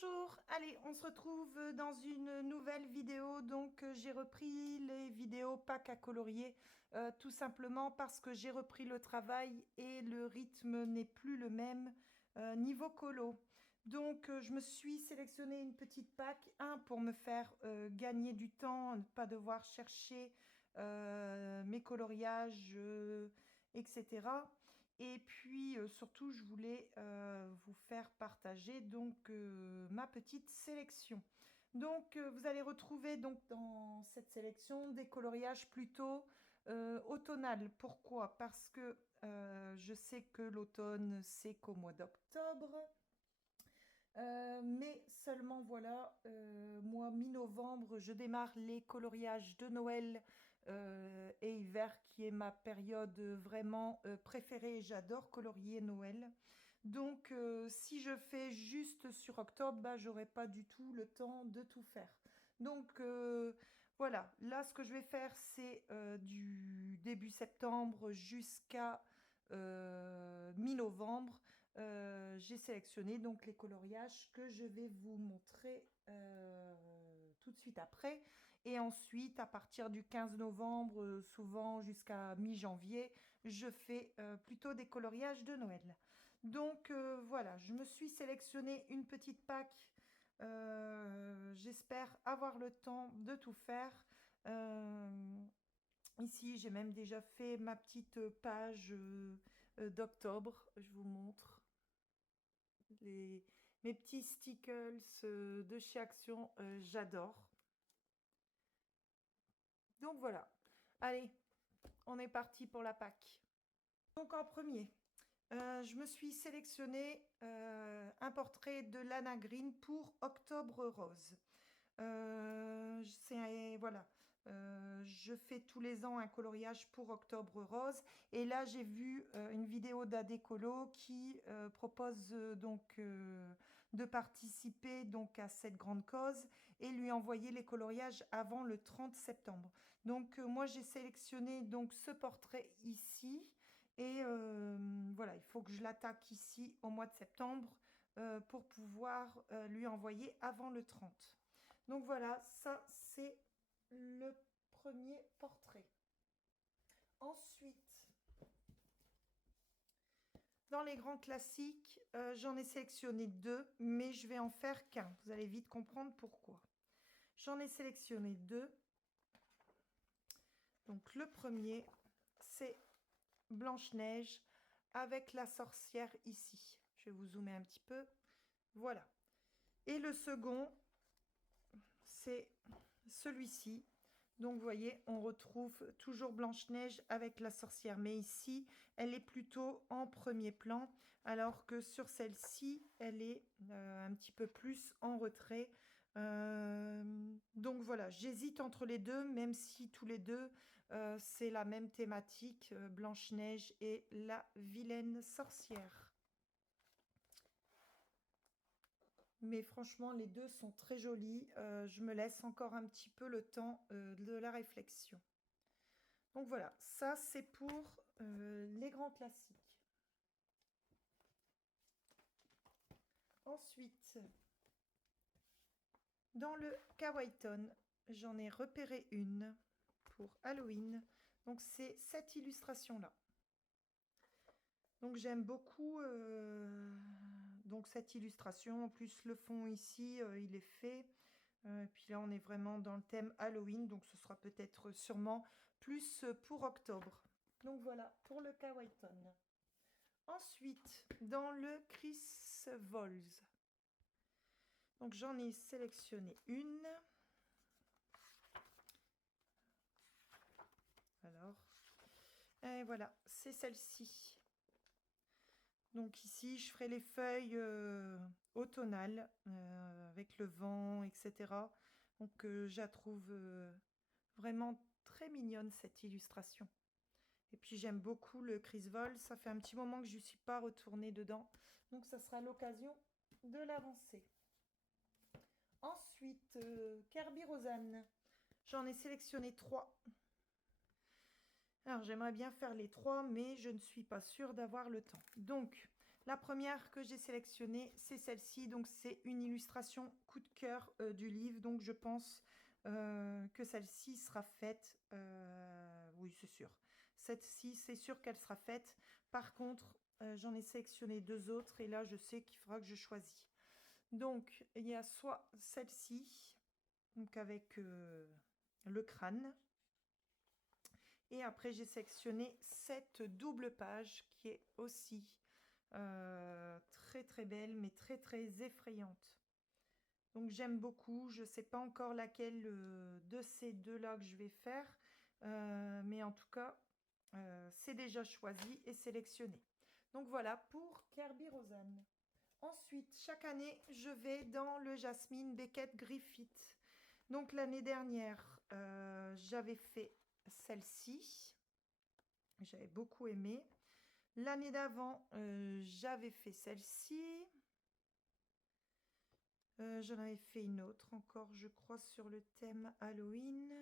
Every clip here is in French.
Bonjour, allez, on se retrouve dans une nouvelle vidéo. Donc, j'ai repris les vidéos pack à colorier, tout simplement parce que j'ai repris le travail et le rythme n'est plus le même niveau colo. Donc, je me suis sélectionné une petite pack, pour me faire gagner du temps, ne pas devoir chercher mes coloriages, etc. Et puis surtout, je voulais vous faire partager donc ma petite sélection. Donc vous allez retrouver donc dans cette sélection des coloriages plutôt automnales. Pourquoi? Parce que je sais que l'automne c'est qu'au mois d'octobre. Mais seulement voilà, moi mi-novembre, je démarre les coloriages de Noël et hiver, qui est ma période vraiment préférée. J'adore colorier Noël. Donc, si je fais juste sur octobre, bah, j'aurai pas du tout le temps de tout faire. Donc, voilà. Là, ce que je vais faire, c'est du début septembre jusqu'à mi-novembre. J'ai sélectionné donc les coloriages que je vais vous montrer tout de suite après. Et ensuite, à partir du 15 novembre, souvent jusqu'à mi-janvier, je fais plutôt des coloriages de Noël. Donc voilà, je me suis sélectionné une petite pack. J'espère avoir le temps de tout faire. Ici, j'ai même déjà fait ma petite page d'octobre. Je vous montre mes petits stickers de chez Action. J'adore. Donc voilà. Allez, on est parti pour la Pâques. Donc en premier, je me suis sélectionné un portrait de Lana Green pour Octobre Rose. Voilà, je fais tous les ans un coloriage pour Octobre Rose. Et là, j'ai vu une vidéo d'Adécolo qui propose de participer donc à cette grande cause et lui envoyer les coloriages avant le 30 septembre. Donc, moi, j'ai sélectionné donc ce portrait ici. Et voilà, il faut que je l'attaque ici au mois de septembre pour pouvoir lui envoyer avant le 30. Donc voilà, ça c'est le premier portrait. Ensuite, dans les grands classiques, j'en ai sélectionné deux, mais je vais en faire qu'un. Vous allez vite comprendre pourquoi. J'en ai sélectionné deux. Donc le premier, c'est Blanche-Neige avec la sorcière ici. Je vais vous zoomer un petit peu. Voilà. Et le second, c'est celui-ci. Donc, vous voyez, on retrouve toujours Blanche-Neige avec la sorcière. Mais ici, elle est plutôt en premier plan, alors que sur celle-ci, elle est un petit peu plus en retrait. Donc, voilà, j'hésite entre les deux, même si tous les deux, c'est la même thématique, Blanche-Neige et la vilaine sorcière. Mais franchement, les deux sont très jolis. Je me laisse encore un petit peu le temps de la réflexion. Donc voilà, ça c'est pour les grands classiques. Ensuite, dans le Kawaiton, j'en ai repéré une pour Halloween. Donc c'est cette illustration-là. Donc j'aime beaucoup donc cette illustration. En plus, le fond ici, il est fait. Et puis là, on est vraiment dans le thème Halloween. Donc ce sera peut-être sûrement plus pour octobre. Donc voilà, pour le Kawaiton. Ensuite, dans le Chris Vols. Donc j'en ai sélectionné une. Alors, et voilà, c'est celle-ci. Donc ici, je ferai les feuilles automnales avec le vent, etc. Donc je la trouve vraiment très mignonne, cette illustration. Et puis j'aime beaucoup le Chris Vol. Ça fait un petit moment que je ne suis pas retournée dedans. Donc ça sera l'occasion de l'avancer. Ensuite, Kirby Rosanne. J'en ai sélectionné 3. Alors j'aimerais bien faire les 3, mais je ne suis pas sûre d'avoir le temps. Donc La première que j'ai sélectionnée, c'est celle-ci. Donc, c'est une illustration coup de cœur du livre. Donc, je pense que celle-ci sera faite. Oui, c'est sûr. Celle-ci, c'est sûr qu'elle sera faite. Par contre, j'en ai sélectionné deux autres. Et là, je sais qu'il faudra que je choisisse. Donc, il y a soit celle-ci, donc avec le crâne. Et après, j'ai sélectionné cette double page qui est aussi très très belle, mais très très effrayante. Donc j'aime beaucoup. Je ne sais pas encore laquelle de ces deux-là que je vais faire. Mais en tout cas, c'est déjà choisi et sélectionné. Donc voilà pour Kerby Rosanne. Ensuite, chaque année, je vais dans le Jasmine Beckett Griffith. Donc l'année dernière, j'avais fait celle-ci. J'avais beaucoup aimé. L'année d'avant, j'avais fait celle-ci. J'en avais fait une autre encore, je crois, sur le thème Halloween.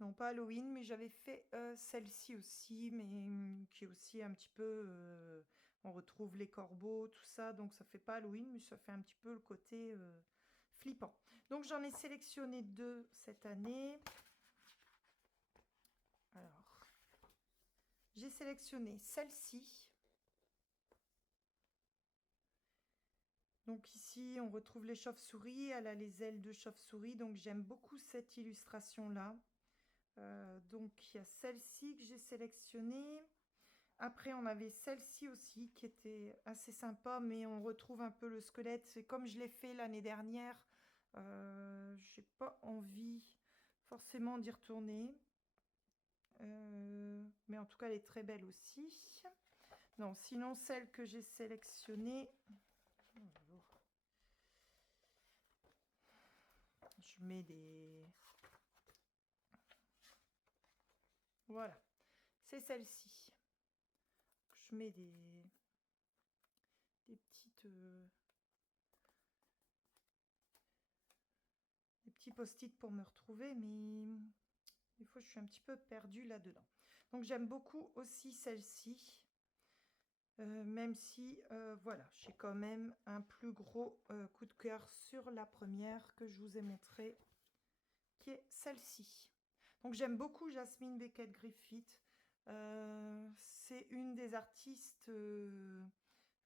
Non, pas Halloween, mais j'avais fait celle-ci aussi, mais qui est aussi un petit peu... on retrouve les corbeaux, tout ça, donc ça fait pas Halloween, mais ça fait un petit peu le côté flippant. Donc j'en ai sélectionné deux cette année. Alors, j'ai sélectionné celle-ci. Donc ici, on retrouve les chauves-souris. Elle a les ailes de chauve-souris. Donc j'aime beaucoup cette illustration-là. Donc il y a celle-ci que j'ai sélectionnée. Après, on avait celle-ci aussi qui était assez sympa, mais on retrouve un peu le squelette. C'est comme je l'ai fait l'année dernière. J'ai pas envie forcément d'y retourner. Mais en tout cas, elle est très belle aussi. Non, sinon, celle que j'ai sélectionnée... Je mets des... Voilà, c'est celle-ci. Je mets des petites... des petits post-it pour me retrouver, mais des fois, je suis un petit peu perdue là-dedans. Donc, j'aime beaucoup aussi celle-ci. Même si, voilà, j'ai quand même un plus gros coup de cœur sur la première que je vous ai montrée, qui est celle-ci. Donc j'aime beaucoup Jasmine Beckett Griffith. C'est une des artistes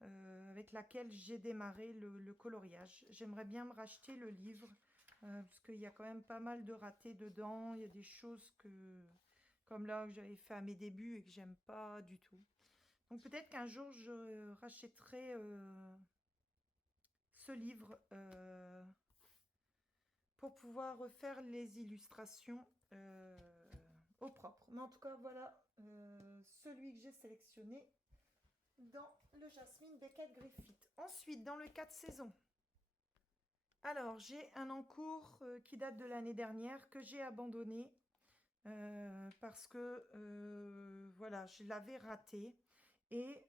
avec laquelle j'ai démarré le coloriage. J'aimerais bien me racheter le livre, parce qu'il y a quand même pas mal de ratés dedans. Il y a des choses que, comme là, que j'avais fait à mes débuts et que j'aime pas du tout. Donc peut-être qu'un jour, je rachèterai ce livre pour pouvoir refaire les illustrations au propre. Mais en tout cas, voilà celui que j'ai sélectionné dans le Jasmine Beckett Griffith. Ensuite, dans le 4 saisons. Alors, j'ai un en cours qui date de l'année dernière que j'ai abandonné parce que voilà, je l'avais raté. Et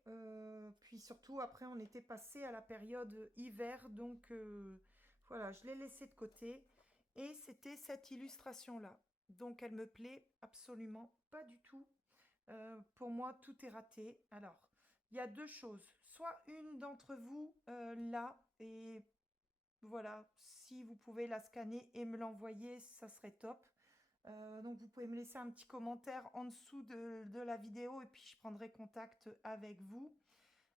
puis surtout, après, on était passé à la période hiver. Donc voilà, je l'ai laissé de côté. Et c'était cette illustration-là. Donc elle me plaît absolument pas du tout. Pour moi, tout est raté. Alors, il y a deux choses. Soit une d'entre vous là, et voilà, si vous pouvez la scanner et me l'envoyer, ça serait top. Donc vous pouvez me laisser un petit commentaire en dessous de la vidéo et puis je prendrai contact avec vous.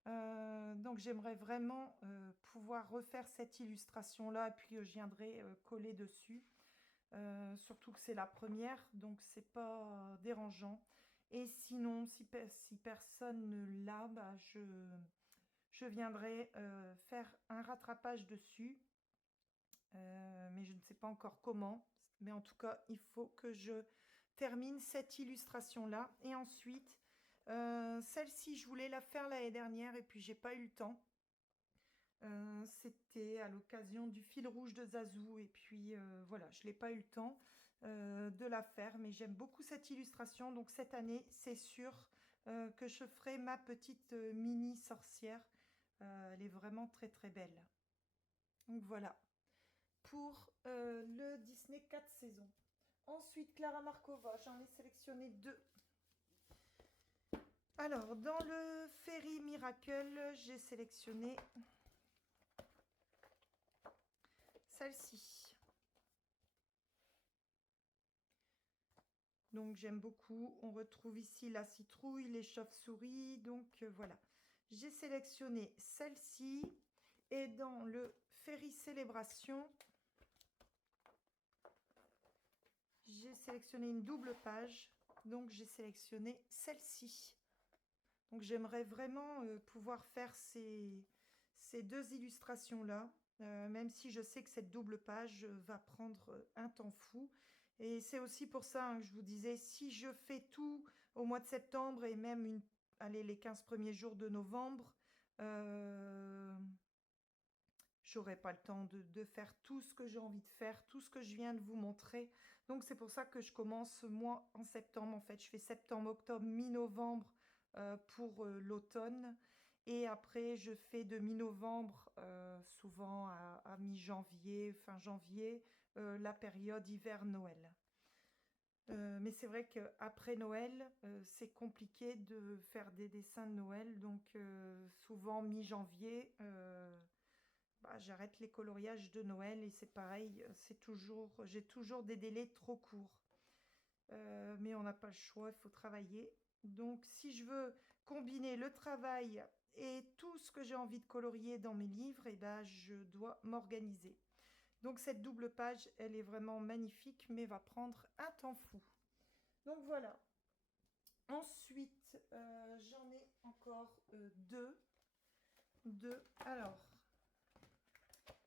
Donc j'aimerais vraiment pouvoir refaire cette illustration là et puis je viendrai coller dessus. Surtout que c'est la première, donc c'est pas dérangeant. Et sinon, si personne ne l'a, bah, je viendrai faire un rattrapage dessus. Mais je ne sais pas encore comment. Mais en tout cas, il faut que je termine cette illustration-là. Et ensuite, celle-ci, je voulais la faire l'année dernière et puis j'ai pas eu le temps. C'était à l'occasion du fil rouge de Zazou. Et puis voilà, je n'ai pas eu le temps de la faire. Mais j'aime beaucoup cette illustration. Donc cette année, c'est sûr que je ferai ma petite mini sorcière. Elle est vraiment très très belle. Donc voilà pour le Disney 4 saisons. Ensuite, Clara Markova, j'en ai sélectionné deux. Alors, dans le Fairy Miracle, j'ai sélectionné celle-ci. Donc, j'aime beaucoup. On retrouve ici la citrouille, les chauves-souris. Donc, voilà. J'ai sélectionné celle-ci. Et dans le Fairy Célébration, j'ai sélectionné une double page. Donc, j'ai sélectionné celle-ci. Donc, j'aimerais vraiment pouvoir faire ces deux illustrations-là, même si je sais que cette double page va prendre un temps fou. Et c'est aussi pour ça hein, que je vous disais, si je fais tout au mois de septembre et même allez, les 15 premiers jours de novembre, j'aurai pas le temps de faire tout ce que j'ai envie de faire, tout ce que je viens de vous montrer. Donc c'est pour ça que je commence moi en septembre. En fait, je fais septembre, octobre, mi-novembre pour l'automne. Et après, je fais de mi-novembre, souvent à mi-janvier, fin janvier, la période hiver-Noël. Mais c'est vrai qu'après Noël, c'est compliqué de faire des dessins de Noël. Donc souvent mi-janvier, bah, j'arrête les coloriages de Noël et c'est pareil, j'ai toujours des délais trop courts. Mais on n'a pas le choix, il faut travailler. Donc si je veux combiner le travail et tout ce que j'ai envie de colorier dans mes livres, et ben, je dois m'organiser. Donc cette double page, elle est vraiment magnifique, mais va prendre un temps fou. Donc voilà. Ensuite, j'en ai encore deux. Alors,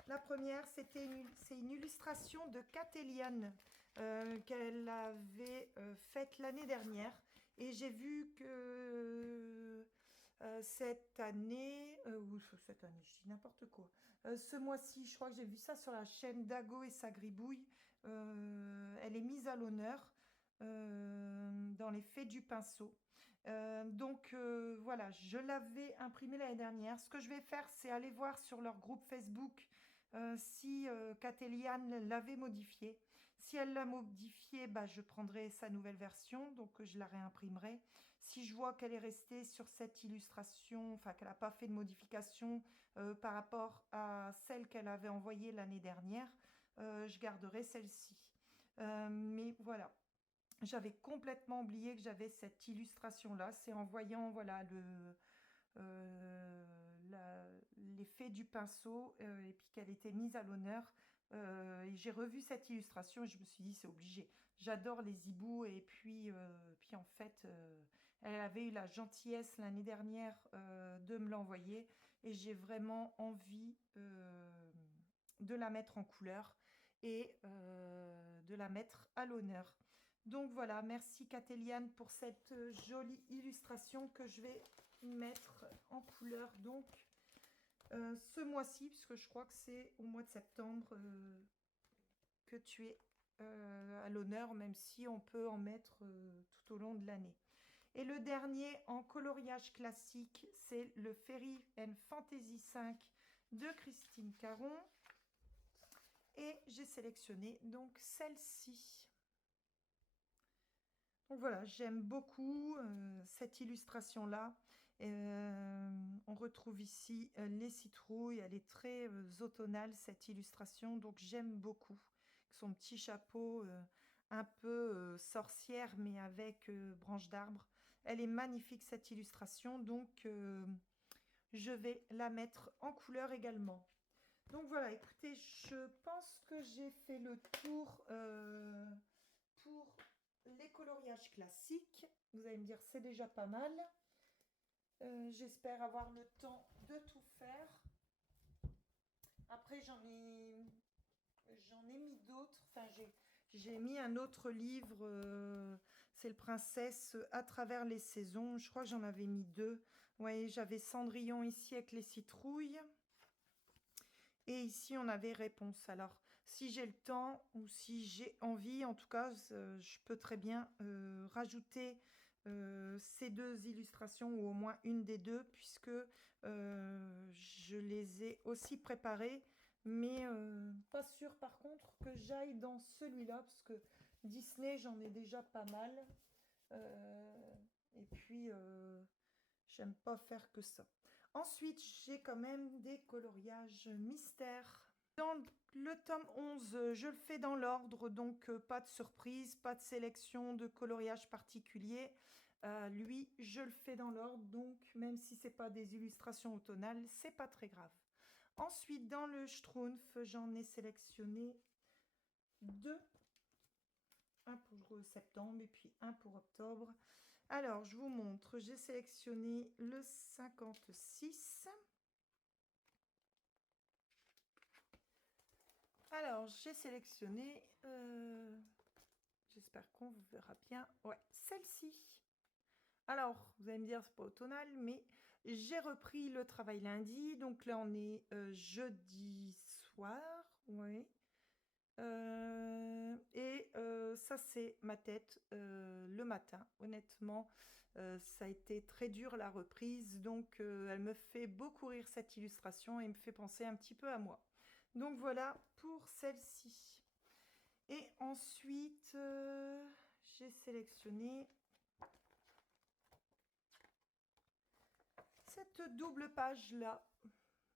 la première, c'est une illustration de Catéliane qu'elle avait faite l'année dernière. Et j'ai vu que cette année, ou cette année, je dis n'importe quoi, ce mois-ci, je crois que j'ai vu ça sur la chaîne Dago et sa gribouille, elle est mise à l'honneur dans les faits du pinceau. Donc voilà, je l'avais imprimé l'année dernière. Ce que je vais faire, c'est aller voir sur leur groupe Facebook si Catéliane l'avait modifié. Si elle l'a modifié, bah, je prendrai sa nouvelle version, donc je la réimprimerai. Si je vois qu'elle est restée sur cette illustration, enfin qu'elle n'a pas fait de modification par rapport à celle qu'elle avait envoyée l'année dernière, je garderai celle-ci. Mais voilà, j'avais complètement oublié que j'avais cette illustration-là. C'est en voyant voilà, l'effet du pinceau et puis qu'elle était mise à l'honneur. Et j'ai revu cette illustration et je me suis dit c'est obligé. J'adore les hiboux et puis en fait elle avait eu la gentillesse l'année dernière de me l'envoyer et j'ai vraiment envie de la mettre en couleur et de la mettre à l'honneur. Donc voilà, merci Catéliane pour cette jolie illustration que je vais mettre en couleur donc ce mois-ci, puisque je crois que c'est au mois de septembre que tu es à l'honneur, même si on peut en mettre tout au long de l'année. Et le dernier en coloriage classique, c'est le Fairy and Fantasy 5 de Christine Caron. Et j'ai sélectionné donc celle-ci. Donc voilà, j'aime beaucoup cette illustration-là. On retrouve ici les citrouilles. Elle est très automnale, cette illustration. Donc j'aime beaucoup. Son petit chapeau un peu sorcière, mais avec branche d'arbre. Elle est magnifique, cette illustration. Donc je vais la mettre en couleur également. Donc voilà, écoutez, je pense que j'ai fait le tour pour les coloriages classiques. Vous allez me dire, c'est déjà pas mal. J'espère avoir le temps de tout faire. Après, j'en ai mis d'autres. Enfin, j'ai mis un autre livre. C'est le Princesse à travers les saisons. Je crois que j'en avais mis deux. Ouais, j'avais Cendrillon ici avec les citrouilles. Et ici, on avait Réponse. Alors, si j'ai le temps ou si j'ai envie, en tout cas, je peux très bien rajouter ces deux illustrations ou au moins une des deux, puisque je les ai aussi préparées. Mais pas sûr, par contre, que j'aille dans celui-là, parce que Disney, j'en ai déjà pas mal. Et puis, J'aime pas faire que ça. Ensuite, j'ai quand même des coloriages mystères. Dans le tome 11, je le fais dans l'ordre, donc pas de surprise, pas de sélection de coloriage particulier. Lui, je le fais dans l'ordre, donc même si c'est pas des illustrations automnales, c'est pas très grave. Ensuite, dans le Schtroumpf, j'en ai sélectionné deux. Un pour septembre et puis un pour octobre. Alors, je vous montre, j'ai sélectionné le 56. Alors, j'ai sélectionné, j'espère qu'on verra bien, ouais, celle-ci. Alors, vous allez me dire, c'est pas automnal, mais j'ai repris le travail lundi, donc là, on est jeudi soir, ouais. Ça, c'est ma tête le matin. Honnêtement, ça a été très dur la reprise, donc elle me fait beaucoup rire cette illustration et me fait penser un petit peu à moi. Donc voilà pour celle-ci. Et ensuite, j'ai sélectionné cette double page-là.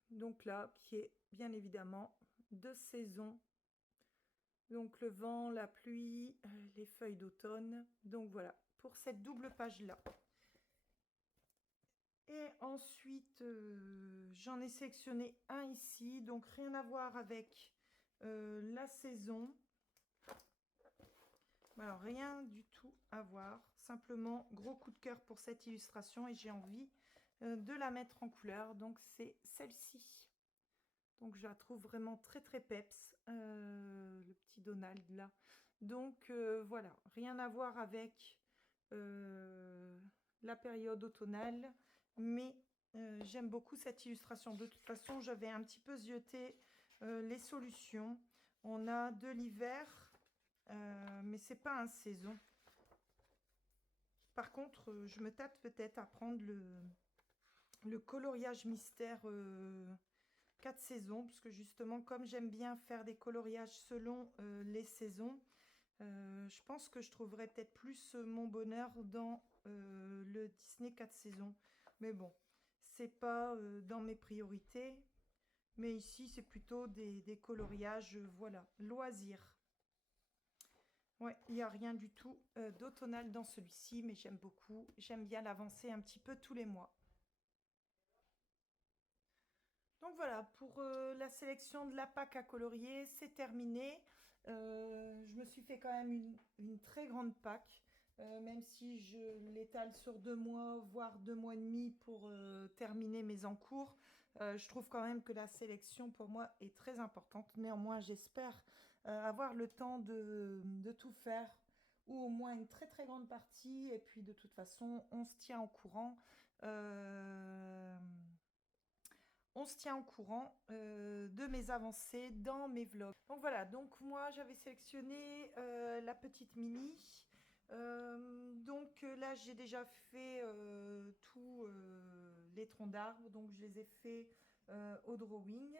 Donc là, qui est bien évidemment de saison. Donc le vent, la pluie, les feuilles d'automne. Donc voilà, pour cette double page-là. Et ensuite, j'en ai sélectionné un ici. Donc rien à voir avec la saison. Alors rien du tout à voir. Simplement, gros coup de cœur pour cette illustration et j'ai envie de la mettre en couleur. Donc c'est celle-ci. Donc je la trouve vraiment très très peps, le petit Donald là. Donc voilà, rien à voir avec la période automnale, mais j'aime beaucoup cette illustration. De toute façon, j'avais un petit peu zioté les solutions. On a de l'hiver, mais c'est pas un saison. Par contre, je me tâte peut-être à prendre le coloriage mystère 4 saisons, parce que justement, comme j'aime bien faire des coloriages selon les saisons, je pense que je trouverais peut-être plus mon bonheur dans le Disney 4 saisons. Mais bon, c'est pas dans mes priorités. Mais ici, c'est plutôt des coloriages, voilà, loisirs. Ouais, il n'y a rien du tout d'automnal dans celui-ci, mais j'aime beaucoup. J'aime bien l'avancer un petit peu tous les mois. Donc voilà, pour la sélection de la Pâques à colorier, c'est terminé. Je me suis fait quand même une très grande Pâques, même si je l'étale sur 2 mois, voire 2 mois et demi pour terminer mes encours. Je trouve quand même que la sélection pour moi est très importante. Néanmoins, j'espère avoir le temps de tout faire, ou au moins une très très grande partie. Et puis de toute façon, on se tient au courant. On se tient au courant de mes avancées dans mes vlogs. Donc voilà, donc moi j'avais sélectionné la petite mini. Donc là j'ai déjà fait tous les troncs d'arbres, donc je les ai fait au drawing.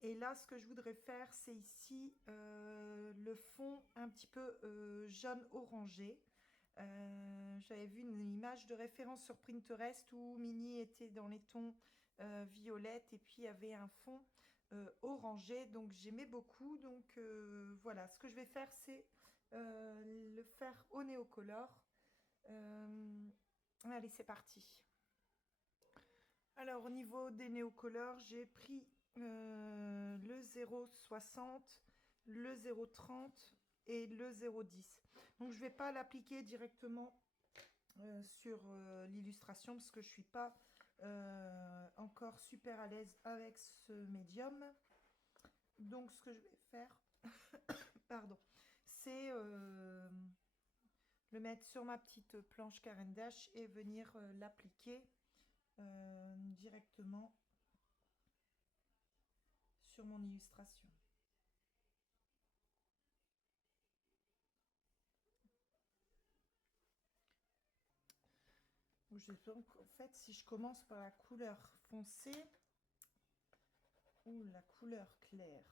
Et là ce que je voudrais faire c'est ici le fond un petit peu jaune orangé. J'avais vu une image de référence sur Pinterest où Minnie était dans les tons violette et puis il y avait un fond orangé, donc j'aimais beaucoup. Donc voilà, ce que je vais faire c'est le faire au néocolor. Allez, c'est parti. Alors au niveau des néocolores, j'ai pris le 0,60, le 0,30 et le 0,10. Donc je ne vais pas l'appliquer directement sur l'illustration parce que je ne suis pas encore super à l'aise avec ce médium. Donc ce que je vais faire, pardon, c'est le mettre sur ma petite planche Caran d'Ache et venir l'appliquer directement sur mon illustration. Donc, en fait, si je commence par la couleur foncée ou la couleur claire,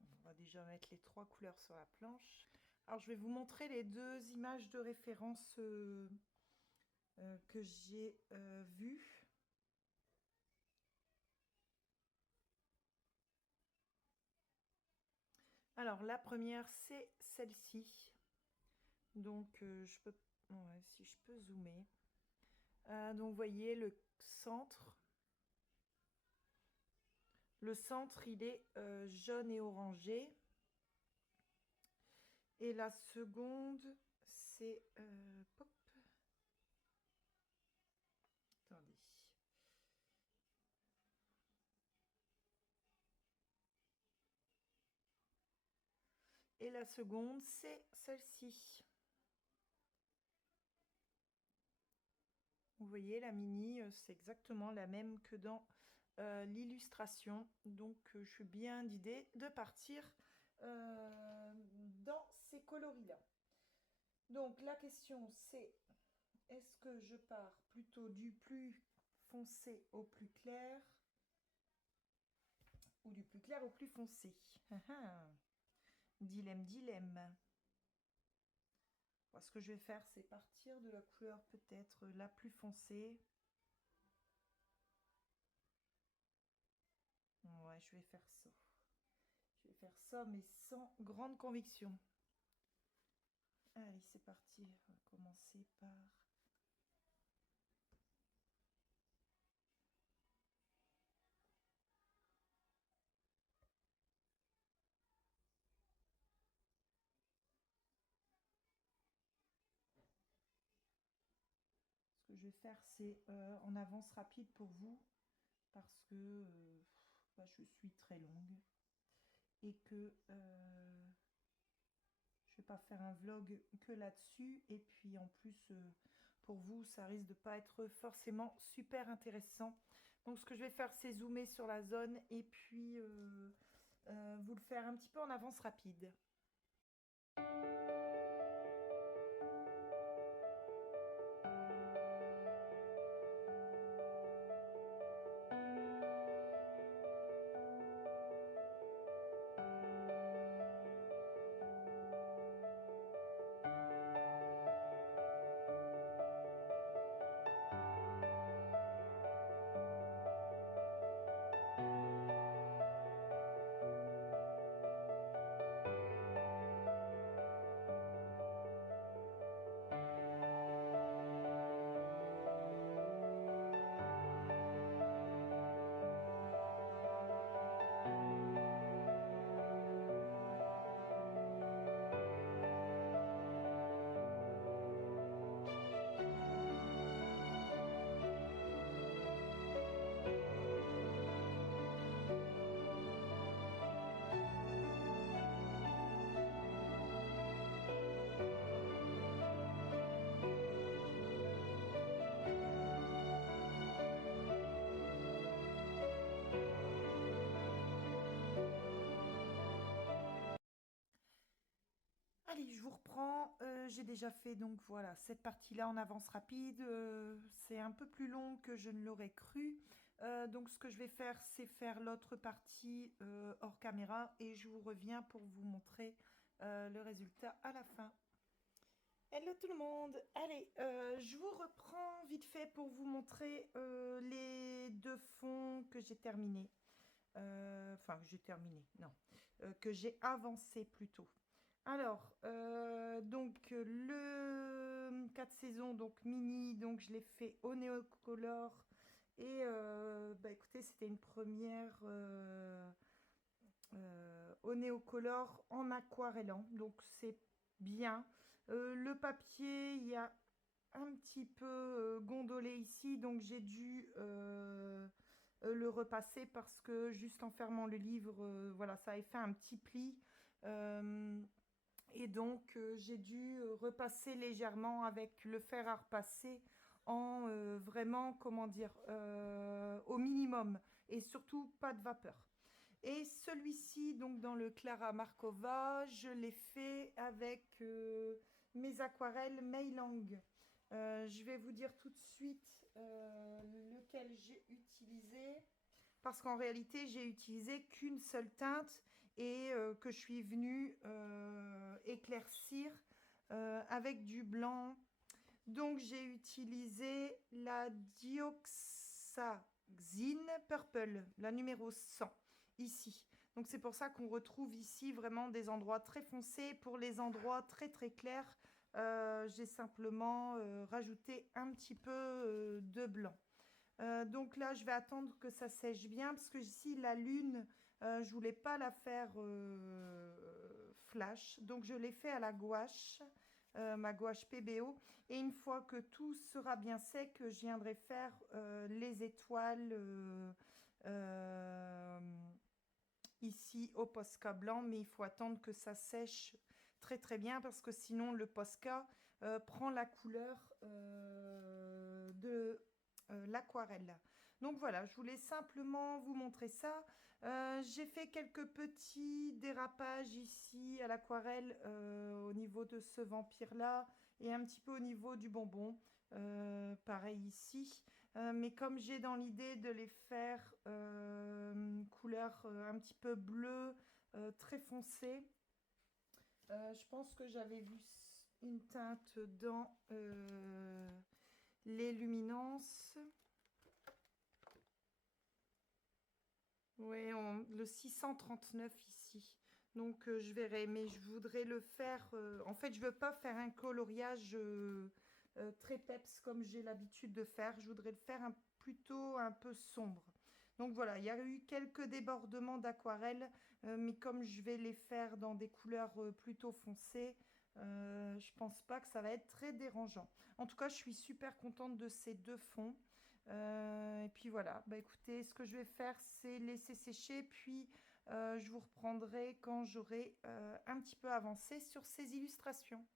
on va déjà mettre les 3 couleurs sur la planche. Alors, je vais vous montrer les deux images de référence que j'ai vues. Alors, la première, c'est celle-ci. Donc, je peux, ouais, si je peux zoomer. Donc, vous voyez le centre. Le centre, il est jaune et orangé. Et la seconde, c'est... pop. Attendez. Et la seconde, c'est celle-ci. Vous voyez, la mini, c'est exactement la même que dans l'illustration. Donc, je suis bien d'idée de partir dans ces coloris-là. Donc, la question, c'est est-ce que je pars plutôt du plus foncé au plus clair ou du plus clair au plus foncé? Dilemme, dilemme. Ce que je vais faire, c'est partir de la couleur peut-être la plus foncée. Ouais, je vais faire ça. Je vais faire ça, mais sans grande conviction. Allez, c'est parti. On va commencer par... Ce que je vais faire, c'est en avance rapide pour vous, parce que bah, je suis très longue et que je vais pas faire un vlog que là-dessus. Et puis en plus, pour vous, ça risque de pas être forcément super intéressant. Donc ce que je vais faire, c'est zoomer sur la zone et puis vous le faire un petit peu en avance rapide. Allez, je vous reprends. J'ai déjà fait donc voilà cette partie-là en avance rapide. C'est un peu plus long que je ne l'aurais cru. Donc ce que je vais faire, c'est faire l'autre partie hors caméra et je vous reviens pour vous montrer le résultat à la fin. Hello tout le monde. Allez, je vous reprends vite fait pour vous montrer les deux fonds que j'ai terminés. Enfin, que j'ai terminé, non, que j'ai avancé plutôt. Alors, donc le 4 saisons, donc mini, donc je l'ai fait au néocolor. Et bah, écoutez, c'était une première au néocolor en aquarellant, donc c'est bien. Le papier, il y a un petit peu gondolé ici, donc j'ai dû le repasser parce que juste en fermant le livre, voilà, ça avait fait un petit pli. Et donc, j'ai dû repasser légèrement avec le fer à repasser en vraiment, comment dire, au minimum. Et surtout, pas de vapeur. Et celui-ci, donc dans le Clara Markova, je l'ai fait avec mes aquarelles Meilang. Je vais vous dire tout de suite lequel j'ai utilisé. Parce qu'en réalité, j'ai utilisé qu'une seule teinte et que je suis venue éclaircir avec du blanc. Donc j'ai utilisé la Dioxazine Purple, la numéro 100, ici. Donc c'est pour ça qu'on retrouve ici vraiment des endroits très foncés. Pour les endroits très très clairs, j'ai simplement rajouté un petit peu de blanc. Donc là, je vais attendre que ça sèche bien parce que ici, la lune, je voulais pas la faire flash. Donc je l'ai fait à la gouache, ma gouache PBO. Et une fois que tout sera bien sec, je viendrai faire les étoiles euh, ici au Posca blanc. Mais il faut attendre que ça sèche très très bien parce que sinon le Posca prend la couleur de l'aquarelle. Donc voilà, je voulais simplement vous montrer ça. J'ai fait quelques petits dérapages ici à l'aquarelle au niveau de ce vampire-là et un petit peu au niveau du bonbon. Pareil ici. Mais comme j'ai dans l'idée de les faire couleur un petit peu bleu, très foncé, je pense que j'avais vu une teinte dans les luminances. Oui, le 639 ici. Donc je verrai, mais je voudrais le faire. En fait, je veux pas faire un coloriage très peps comme j'ai l'habitude de faire. Je voudrais le faire plutôt un peu sombre. Donc voilà, il y a eu quelques débordements d'aquarelle, mais comme je vais les faire dans des couleurs plutôt foncées, je pense pas que ça va être très dérangeant. En tout cas, je suis super contente de ces deux fonds. Et puis voilà, bah écoutez, ce que je vais faire, c'est laisser sécher, puis je vous reprendrai quand j'aurai un petit peu avancé sur ces illustrations.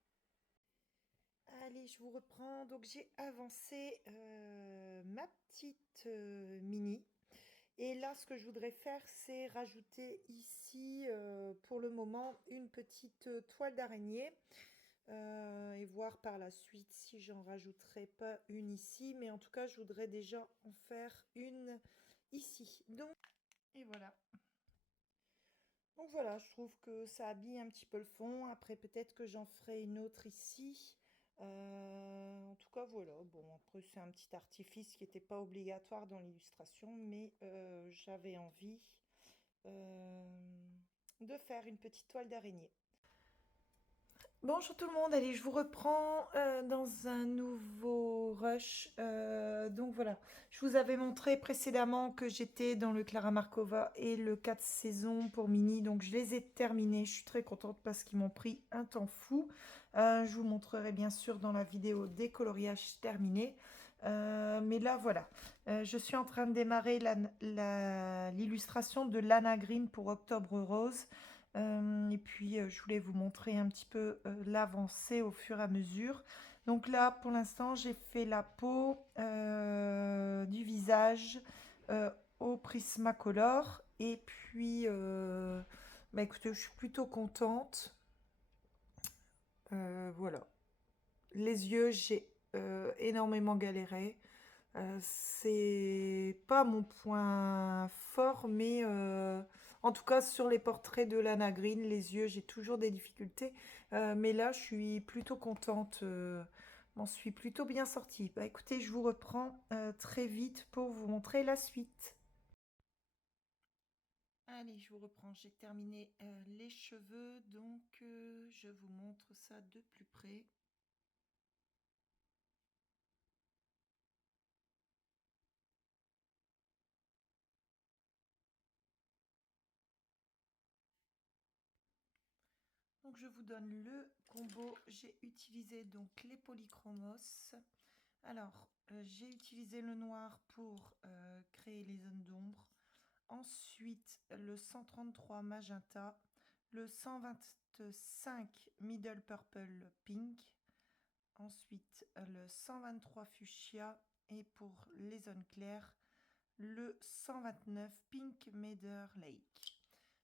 Allez, je vous reprends. Donc j'ai avancé ma petite mini. Et là, ce que je voudrais faire, c'est rajouter ici, pour le moment, une petite toile d'araignée. Et voir par la suite si j'en rajouterai pas une ici. Mais en tout cas, je voudrais déjà en faire une ici. Donc, et voilà. Donc voilà, je trouve que ça habille un petit peu le fond. Après, peut-être que j'en ferai une autre ici. En tout cas, voilà. Bon, après, c'est un petit artifice qui n'était pas obligatoire dans l'illustration, mais j'avais envie de faire une petite toile d'araignée. Bonjour tout le monde, allez, je vous reprends dans un nouveau rush. Donc voilà, je vous avais montré précédemment que j'étais dans le Clara Markova et le 4 saisons pour Mini. Donc je les ai terminés, je suis très contente parce qu'ils m'ont pris un temps fou. Je vous montrerai bien sûr dans la vidéo des coloriages terminés. Mais là voilà, je suis en train de démarrer l'illustration de Lana Green pour Octobre Rose. Et puis, je voulais vous montrer un petit peu l'avancée au fur et à mesure. Donc là, pour l'instant, j'ai fait la peau du visage au Prismacolor. Et puis, bah, écoutez, je suis plutôt contente. Voilà. Les yeux, j'ai énormément galéré. C'est pas mon point fort, mais en tout cas sur les portraits de Lana Green, les yeux, j'ai toujours des difficultés. Mais là, je suis plutôt contente. M'en suis plutôt bien sortie. Bah, écoutez, je vous reprends très vite pour vous montrer la suite. Allez, je vous reprends. J'ai terminé les cheveux, donc je vous montre ça de plus près. Donc je vous donne le combo. J'ai utilisé donc les polychromos. Alors j'ai utilisé le noir pour créer les zones d'ombre. Ensuite le 133 magenta, le 125 middle purple pink. Ensuite le 123 fuchsia et pour les zones claires le 129 pink Meadow Lake.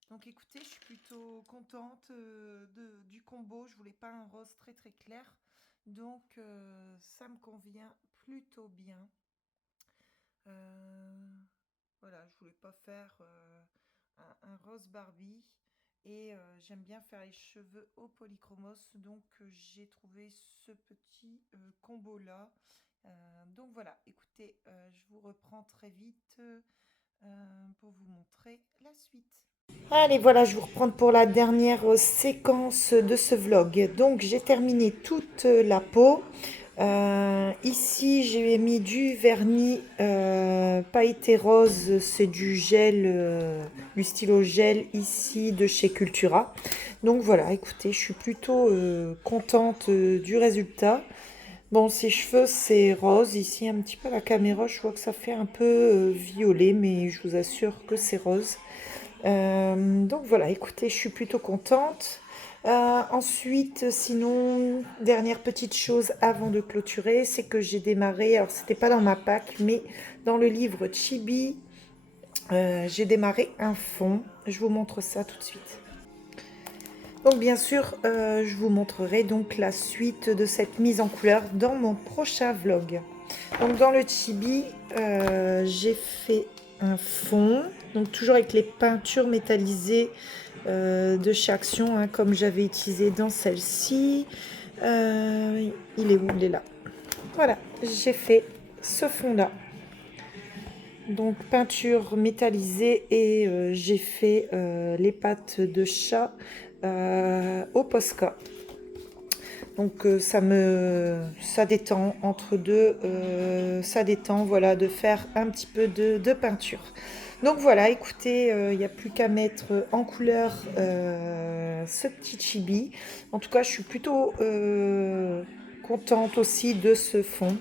Donc écoutez, je suis plutôt contente du combo. Je voulais pas un rose très très clair. Donc ça me convient plutôt bien. Voilà, je voulais pas faire un rose Barbie. et j'aime bien faire les cheveux au polychromos, donc j'ai trouvé ce petit combo là. Donc voilà, écoutez, je vous reprends très vite pour vous montrer la suite. Allez, voilà, je vous reprends pour la dernière séquence de ce vlog. Donc, j'ai terminé toute la peau. Ici, j'ai mis du vernis pailleté rose. C'est du gel, du stylo gel ici de chez Cultura. Donc voilà, écoutez, je suis plutôt contente du résultat. Bon, ses cheveux, c'est rose. Ici, un petit peu à la caméra, je vois que ça fait un peu violet, mais je vous assure que c'est rose. Donc voilà, écoutez, je suis plutôt contente. Ensuite, sinon, dernière petite chose avant de clôturer, c'est que j'ai démarré, alors c'était pas dans ma pack, mais dans le livre Chibi, j'ai démarré un fond. Je vous montre ça tout de suite. Donc bien sûr, je vous montrerai donc la suite de cette mise en couleur dans mon prochain vlog. Donc dans le chibi, j'ai fait un fond, donc toujours avec les peintures métallisées de chez Action, hein, comme j'avais utilisé dans celle-ci. Il est où? Il est là. Voilà, j'ai fait ce fond-là. Donc peinture métallisée et j'ai fait les pattes de chat au Posca. Donc ça détend entre deux, ça détend, voilà, de faire un petit peu de peinture. Donc voilà, écoutez, il n'y a plus qu'à mettre en couleur ce petit chibi. En tout cas, je suis plutôt contente aussi de ce fond.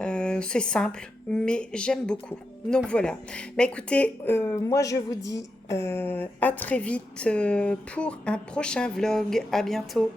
C'est simple, mais j'aime beaucoup. Donc voilà. Bah écoutez, moi je vous dis à très vite pour un prochain vlog. À bientôt.